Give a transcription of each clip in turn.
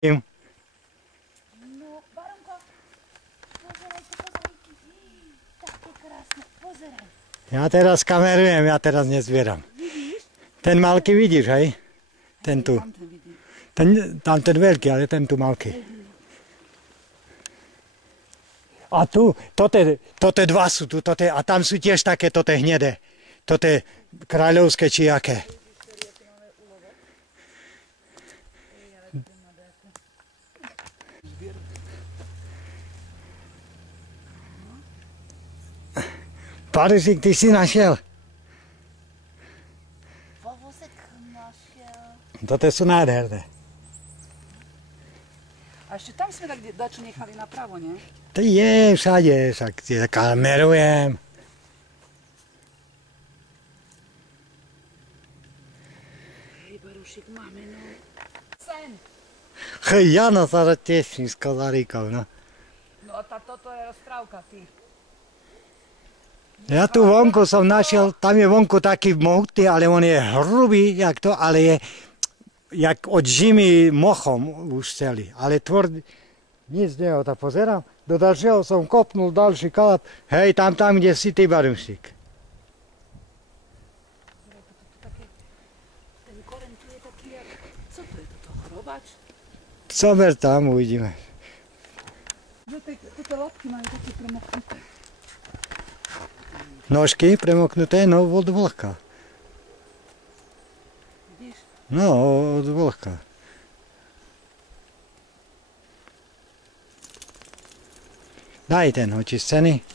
No, Baronko, pozeraj. Také krásne, pozeraj. Ja teraz kamerujem, ja teraz nezbieram. Vidíš? Ten malký vidíš, hej? Ten tu. Tam to vidím. Tam ten veľký, ale ten tu malký. A tu, toto dva sú tu, a tam sú tiež také, toto hnedé. Toto je kráľovské či aké. Parisík, ty si našiel? Vovozek našiel. Toto sú nádherné. A ešte tam sme tak dačo nechali napravo, nie? To je všade, však ja kamerujem. Hej, Barušik, máme, no. Sen. Hej, Jano sa teším s kozárikom, no. No a toto je rozprávka, ty. Ja tu vonku som našiel, tam je vonku taký mohutný, ale on je hrubý, jak to, ale je jak od žimy mochom už celý. Ale tvrdý, nic z neho, tak pozerám. Do dalšieho som kopnul další kalap. Hej, tam, kde si ty, Barušik. Ten koren tu je taký, jak... Co to je toto, chrobač? Sober tam, uvidíme. Toto lapky majú také premoknuté. Nožky premoknuté, no od vlhka. Vidíš? No, od vlhka. Daj ten očistený.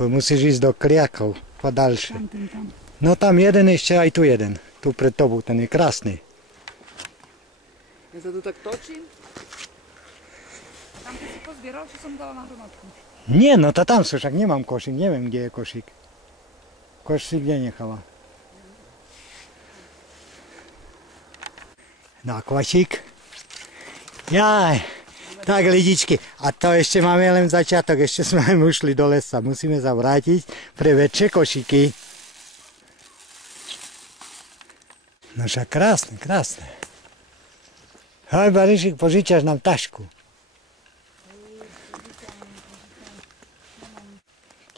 Musíš ísť do kliakov, podalšie. Tam. No tam jeden ešte, aj tu jeden. Tu pred tobou, ten je krásny. Ja sa tu tak točím. Tam ty si pozbieral, čo som dala na hromadku. Nie, no to tam sú, však nemám košík, neviem, kde je košík. Košík kde nechala. No a košík. Jaj, tak lidičky. A to ešte máme len začiatok, ešte sme ušli do lesa. Musíme sa vrátiť pre väčšie košíky. No však krásne, krásne. Hej, Barušik, požičaš nám tašku.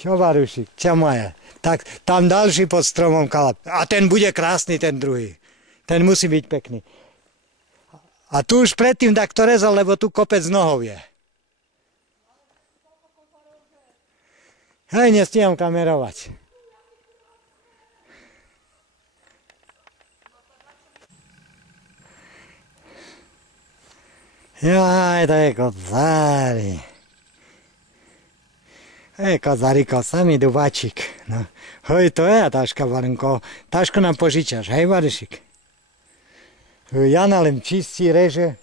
Čo, Barušik, čo moje? Tak tam ďalší pod stromom kalap. A ten bude krásny, ten druhý. Ten musí byť pekný. A tu už predtým tak to rezal, lebo tu kopec nohov je. Hej, nestíham kamerovať. Jaj, to je kozári. Kozáriko, samý dubáčik. No. Hej, to je taška, Barenko. Tašku nám požičaš, hej, Barušik? Jana len čistí, reže.